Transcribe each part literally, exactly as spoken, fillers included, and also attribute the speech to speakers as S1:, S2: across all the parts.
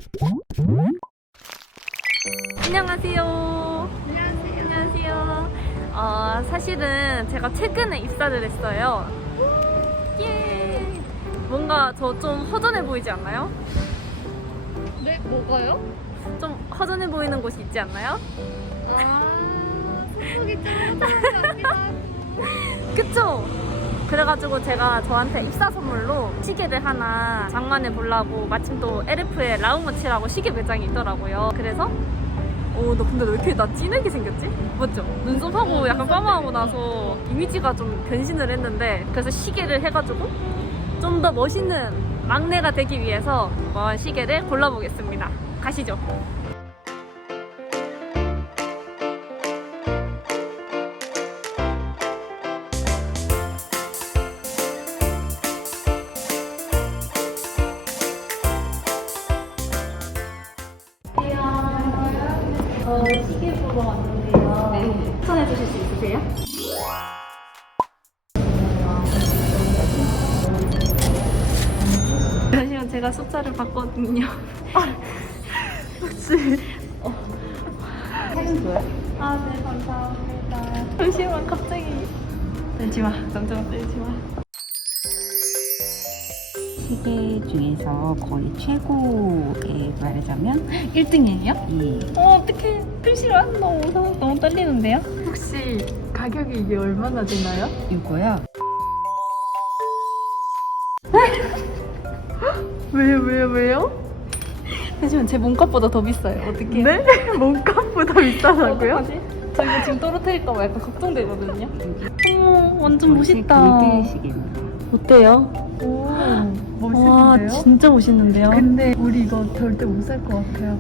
S1: 안녕하세요. 안녕하세요. 안녕하세요. 어, 사실은 제가 최근에 입사를 했어요. 예. 뭔가 저 좀 허전해 보이지 않나요?
S2: 네? 뭐가요?
S1: 좀 허전해 보이는 곳이 있지 않나요?
S2: 아, 손목이 좀 허전합니다.
S1: 그쵸? 그래가지고 제가 저한테 입사 선물로 시계를 하나 장만해 보려고 마침 또 엘에프에 라우머치라고 시계 매장이 있더라고요. 그래서 오, 너 근데 왜 이렇게 나 진하게 생겼지? 맞죠? 눈썹하고 약간 파마하고 나서 이미지가 좀 변신을 했는데 그래서 시계를 해가지고 좀 더 멋있는 막내가 되기 위해서 한번 시계를 골라보겠습니다. 가시죠. 저 시계 보러 왔는데요. 네. 추천해 주실 수 있으세요? 잠시만 제가 숫자를 봤거든요. 혹시 어.
S2: 사진 줘요?
S1: 아, 네, 감사합니다. 잠시만 갑자기 떨지 마. 잠시만 떨지 마.
S3: 시계 중에서 거의 최고에 말하자면
S1: 일 등이에요?
S3: 이
S1: 어, 어떡해. 글씨가 너무 무서워. 너무 떨리는데요?
S2: 혹시 가격이 이게 얼마나 되나요?
S3: 이거요.
S2: 왜요, 왜요, 왜요?
S1: 잠시만 제 몸값보다 더 비싸요. 어떡해.
S2: 네? 몸값보다 비싸다고요?
S1: 어떡하지? 저 이거 지금 떨어뜨릴까봐 약간 걱정되거든요. 어머, 완전 멋있다.
S3: 골드 시계입니다.
S1: 어때요?
S2: 오,
S1: 와,
S2: 멋있는데요?
S1: 진짜 멋있는데요?
S2: 근데 우리 이거 절대 못 살 것 같아요.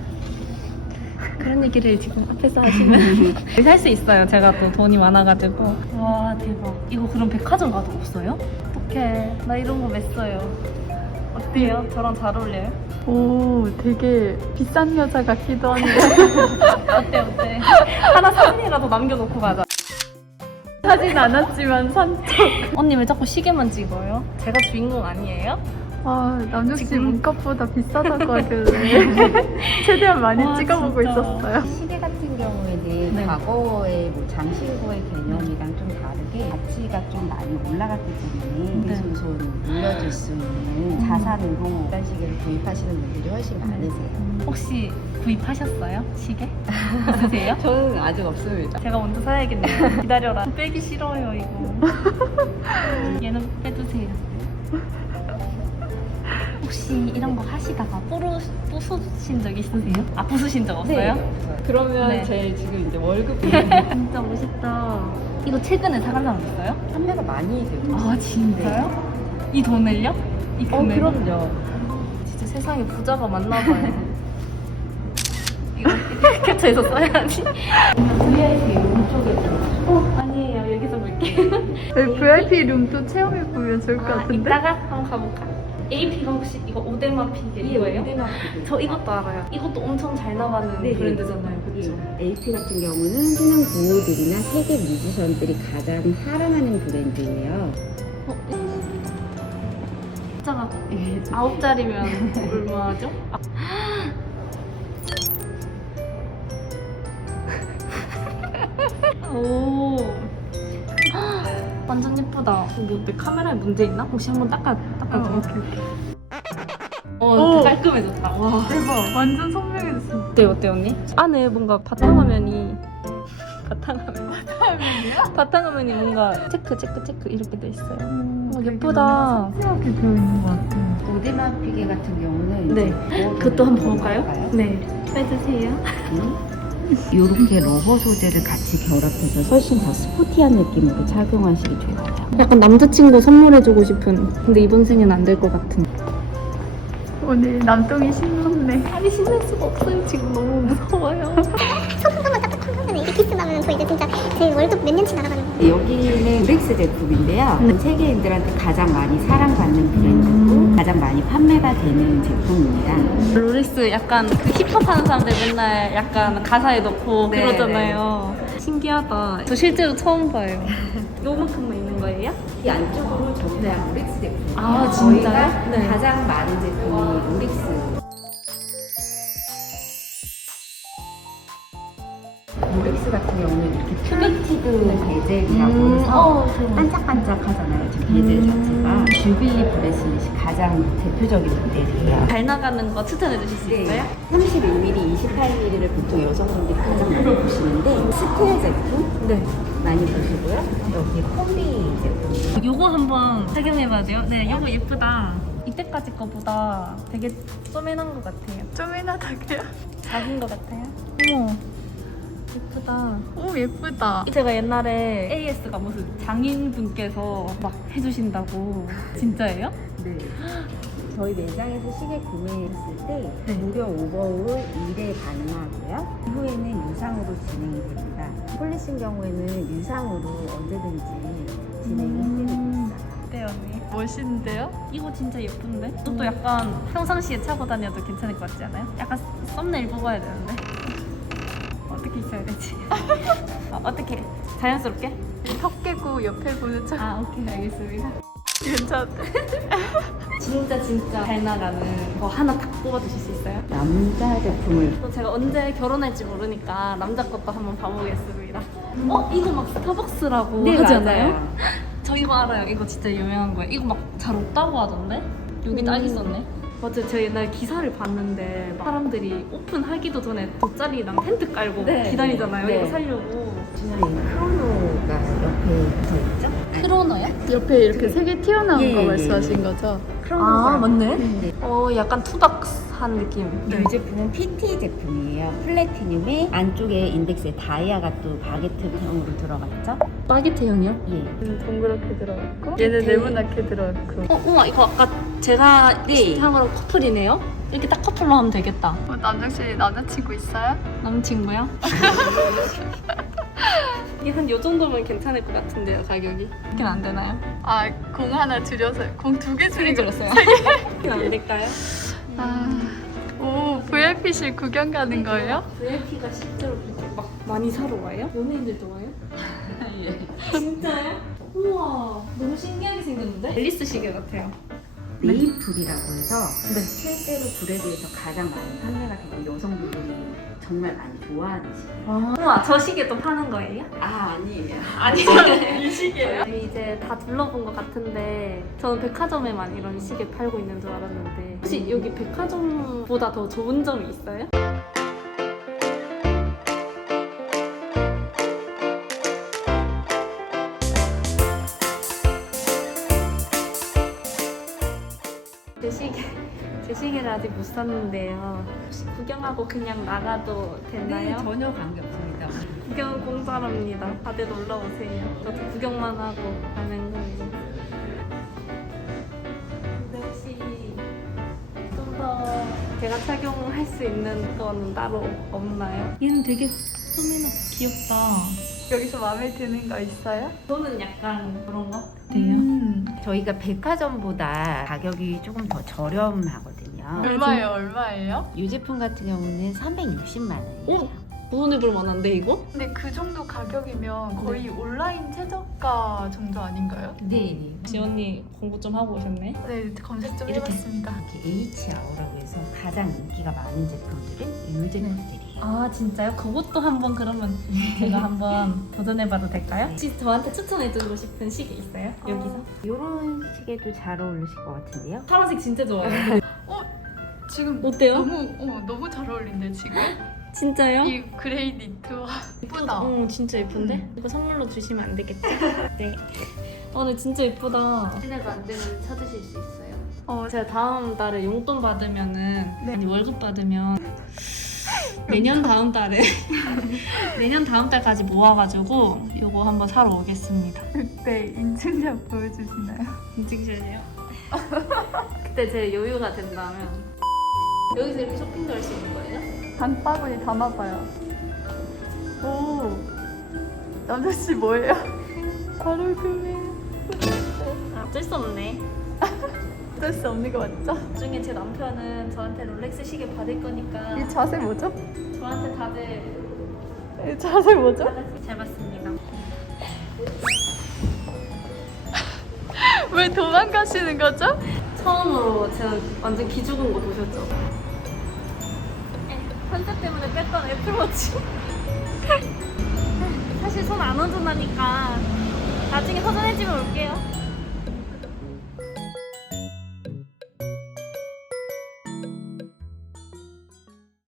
S1: 그런 얘기를 지금 앞에서 하시면 살 수 있어요. 제가 또 돈이 많아가지고. 와, 대박. 이거 그럼 백화점 가도 없어요? 어떡해. 나 이런 거 맸어요. 어때요? 저랑 잘 어울려요?
S2: 오, 되게 비싼 여자 같기도 한데.
S1: 어때, 어때? 하나 사진이라도 남겨놓고 가자.
S2: 사진 않았지만 산.
S1: 언니 왜 자꾸 시계만 찍어요? 제가 주인공 아니에요?
S2: 아, 남juk 씨
S1: 지금-
S2: 몸값보다 비싸다고 하길래 최대한 많이
S1: 와,
S2: 찍어보고
S1: 진짜.
S3: 시계
S2: 있었어요.
S3: 같은 경우에는
S1: 네.
S3: 과거의 뭐 장신구의 개념이랑 좀 다르게 가치가 좀 많이 올라갔기 때문에
S1: 네.
S3: 손손 물려줄 수 있는 자산으로 이런 시계를 구입하시는 분들이 훨씬 많으세요.
S1: 혹시 구입하셨어요? 시계? 있으세요?
S3: 저는 아직 없습니다.
S1: 제가 먼저 사야겠네요. 기다려라. 빼기 싫어요, 이거. 얘는 빼주세요. 혹시 이런 거 하시다가 부르, 부수신 적 있으세요? 아, 부수신 적 없어요?
S3: 그러면
S1: 네.
S3: 제 지금 이제 월급
S1: 진짜 멋있다. 이거 최근에 사간 사람 있어요?
S3: 판매가 많이 되고 있어요.
S1: 아, 진짜요? 이 돈을요? 이
S3: 어,
S1: 금액?
S3: 그럼요.
S1: 진짜 세상에 부자가 많나봐요. 이거 캡처해서 써야지. 브이아이피 룸 쪽에 어, 아니에요. 여기서 볼게요.
S2: 브이아이피 룸도 체험해보면 좋을 것
S1: 아,
S2: 같은데?
S1: 이따가 한번 가볼까? 에이피가 혹시 이거 오데마 피게 이거예요? 저 이것도 알아요. 이것도 엄청 잘 나가는
S3: 네, 네.
S1: 브랜드잖아요. 그렇죠?
S3: 에이피 같은 경우는 신흥 부호들이나 세계 뮤지션들이 가장 사랑하는 브랜드예요.
S1: 어, 숫자가 아홉 자리면 얼마죠? 아. 오, 완전 예쁘다. 뭐, 내 카메라에 문제 있나? 혹시 한번 닦아 닦아줘.
S2: 어, 오케이, 오케이.
S1: 어,
S2: 오.
S1: 깔끔해졌다. 와.
S2: 대박, 완전 선명해졌어.
S1: 어때 어때 언니? 안에 뭔가 바탕화면이 바탕화면
S2: 화면이야?
S1: 바탕화면이 뭔가 체크 체크 체크 이렇게 돼 있어요. 어,
S2: 되게
S1: 예쁘다.
S2: 섬세하게 되어 있는 것 같아요.
S3: 오데마 피게 같은 경우는
S1: 네.
S3: 이제
S1: 그것도 한번
S3: 좀
S1: 볼까요?
S3: 볼까요?
S1: 네. 빼주세요.
S3: 이렇게 러버 소재를 같이 결합해서 훨씬 더 스포티한 느낌으로 착용하시기 좋아요.
S1: 약간 남자친구 선물해주고 싶은. 근데 이번 생엔 안 될 것 같은.
S2: 오늘 남동이 신났네.
S1: 아니 신날 수가 없어요. 지금 너무 무서워요.
S4: 소품만 딱딱 컴퓨터는 이게 키스 나면 저 이제 진짜 제 월급 몇 년치 날아가는 거.
S3: 여기는 브릭스 제품인데요.
S1: 네.
S3: 세계인들한테 가장 많이 사랑받는 브랜드고
S1: 음.
S3: 가장 많이 판매가 되는 제품입니다.
S1: 롤렉스 약간 그 힙합 하는 사람들 맨날 약간 가사에 넣고
S3: 네,
S1: 그러잖아요. 신기하다. 저 실제로 처음 봐요. 요만큼만 있는 거예요?
S3: 이 안쪽으로 전부 다 브릭스 제품.
S1: 아, 진짜요?
S3: 저희가
S1: 네.
S3: 가장 많은 제품이 브릭스. 같은 경우는 이렇게 큐비티드 베젤이라고
S1: 음,
S3: 해서
S1: 어, 그-
S3: 반짝반짝하잖아요. 지금 베젤
S1: 음.
S3: 자체가 주빌리 브레슬릿이 가장 대표적인 모델이에요.
S1: 잘 나가는 거 추천해 주실 수 있어요?
S3: 삼십일 밀리미터, 이십팔 밀리미터를 보통 여성분들이 가장 많이 보시는데 스틸 제품
S1: 네.
S3: 많이 보시고요. 여기 콤비 제품.
S1: 요거 한번 착용해봐도 돼요? 네, 요거 예쁘다. 이때까지 거보다 되게 쪼매난 것 같아요.
S2: 쪼매나다게요?
S1: 작은 것 같아요. 어머, 예쁘다.
S2: 오 예쁘다.
S1: 제가 옛날에 에이에스가 무슨 장인분께서 막 해주신다고. 진짜예요?
S3: 네. 저희 매장에서 시계 구매했을 때
S1: 네.
S3: 무료 오버올 일 회 가능하고요. 이후에는 유상으로 진행이 됩니다. 폴리신 경우에는 유상으로 언제든지 진행이 해드리고 있어요.
S1: 네, 언니.
S2: 멋있는데요?
S1: 이거 진짜 예쁜데? 이것도 약간 평상시에 차고 다녀도 괜찮을 것 같지 않아요? 약간 썸네일 뽑아야 되는데. 어떻게 있어야 되지? 어, 어떻게? 자연스럽게?
S2: 턱 깨고 옆에 보는 척.
S1: 아, 오케이, 알겠습니다.
S2: 괜찮대.
S1: 진짜 진짜 잘 나가는 거 하나 딱 뽑아주실 수 있어요?
S3: 남자 제품을
S1: 또 제가 언제 결혼할지 모르니까 남자 것도 한번 봐보겠습니다. 어? 이거 막 스타벅스라고
S3: 네,
S1: 하지
S3: 맞아요.
S1: 않아요? 저 이거 알아요. 이거 진짜 유명한 거예요. 이거 막 잘 없다고 하던데? 여기 딱
S3: 음.
S1: 있었네. 맞아요. 제가 옛날에 기사를 봤는데 막 사람들이 오픈하기도 전에 돗자리랑 텐트 깔고
S3: 네.
S1: 기다리잖아요.
S3: 네.
S1: 이거 살려고.
S3: 중간에 크로노가 옆에 붙어 있죠?
S1: 크로너요?
S2: 옆에 이렇게 세 개 튀어나온
S3: 예,
S2: 거
S3: 예,
S2: 말씀하신 거죠?
S1: 아, 맞네.
S3: 네.
S1: 어, 약간 투박한 느낌.
S3: 이 제품은 피티 제품이에요. 플래티늄에 안쪽에 인덱스에 다이아가 또 바게트형으로 들어갔죠?
S1: 바게트형이요?
S3: 예.
S2: 얘는 동그랗게 들어갔고 얘는
S3: 되게-
S2: 네모나게 들어갔고.
S1: 어, 우와, 이거 아까 제가
S3: 네.
S1: 한 거랑 커플이네요? 이렇게 딱 커플로 하면 되겠다.
S2: 어, 남정씨 남자친구 있어요?
S1: 남친구야? 이게 한 요 정도면 괜찮을 것 같은데요, 가격이? 그렇게 안 되나요?
S2: 아 공 하나 줄여서 공 두 개
S1: 소리
S2: 줄인 거.
S1: 들었어요. 그렇게 안 될까요?
S2: 아, 오 브이아이피실 구경 가는 거예요?
S1: 브이아이피가 실제로 그렇게 막 많이 사러 와요? 연예인들도 와요?
S3: 예.
S1: 진짜요? 우와, 너무 신기하게 생겼는데? 앨리스 시계 같아요.
S3: 메이플이라고 해서 실제로 브레드에서 가장 많이 판매가 되고 여성분들이 정말 많이 좋아하는 시계예요.
S1: 우와, 저 시계도 파는 거예요?
S3: 아 아니에요.
S1: 아니요.
S2: 이 시계요?
S1: 저희 이제 다 둘러본 것 같은데 저는 백화점에만 이런 시계 팔고 있는 줄 알았는데 혹시 여기 백화점보다 더 좋은 점이 있어요? 제 시계, 제 시계를 아직 못 샀는데요. 혹시 구경하고 그냥 나가도 되나요?
S3: 네, 전혀 관계없습니다.
S1: 구경 공짜랍니다. 다들 놀러 오세요. 저도 구경만 하고 가는 거예요. 근데 혹시 좀 더 제가 착용할 수 있는 거는 따로 없나요? 얘는 되게 소매나 귀엽다.
S2: 여기서 마음에 드는 거 있어요?
S1: 저는 약간 그런 거?
S2: 음.
S3: 저희가 백화점보다 가격이 조금 더 저렴하거든요.
S2: 얼마예요? 얼마예요?
S3: 이 제품 같은 경우는 삼백육십만 원이에요.
S1: 어? 무선해볼 만한데 이거?
S2: 근데 그 정도 가격이면 거의 온라인 최저가 정도 아닌가요?
S3: 네, 네.
S1: 지원이 공부 좀 하고 오셨네?
S2: 네 검색 좀
S3: 이렇게.
S2: 해봤습니다.
S3: 이렇게 H아워라고 해서 가장 인기가 많은 제품들은 이 제품들이에요.
S1: 아 진짜요? 그것도 한번 그러면 제가 한번 도전해봐도 될까요? 혹시 저한테 추천해주고 싶은 시계 있어요? 여기서?
S3: 이런 시계도 잘 어울리실 것 같은데요.
S1: 파란색 진짜 좋아해요.
S2: 지금
S1: 어때요?
S2: 너무 어, 너무 잘 어울린데 지금
S1: 진짜요?
S2: 이 그레이 니트와 예쁘다.
S1: 어 진짜 예쁜데?
S2: 음.
S1: 이거 선물로 주시면 안 되겠죠? 네. 아 근데 진짜 예쁘다. 시내가 안 되면 찾으실 수 있어요?
S2: 어,
S1: 제가 다음 달에 용돈 받으면은
S2: 네.
S1: 아니 월급 받으면 내년 다음 달에 내년 다음 달까지 모아가지고 요거 한번 사러 오겠습니다.
S2: 그때 인증샷 보여주시나요?
S1: 인증샷이요? 그때 제 여유가 된다면 여기서 이렇게 쇼핑도 할 수 있는 거예요?
S2: 장바구니 담아봐요. 오, 남자씨 뭐예요? 바로 구매.
S1: 아, 어쩔 수 없네.
S2: 어쩔 수 없는 거 맞죠?
S1: 나중에 제 남편은 저한테 롤렉스 시계 받을 거니까
S2: 이 자세 뭐죠?
S1: 저한테 다들
S2: 이 자세 뭐죠?
S1: 잘 봤습니다.
S2: 왜 도망가시는 거죠?
S1: 처음으로 제가 완전 기죽은 거 보셨죠? 컨셉 때문에 뺐던 애플워치. 사실 손 안 허전하니까 나중에 허전해지면 올게요.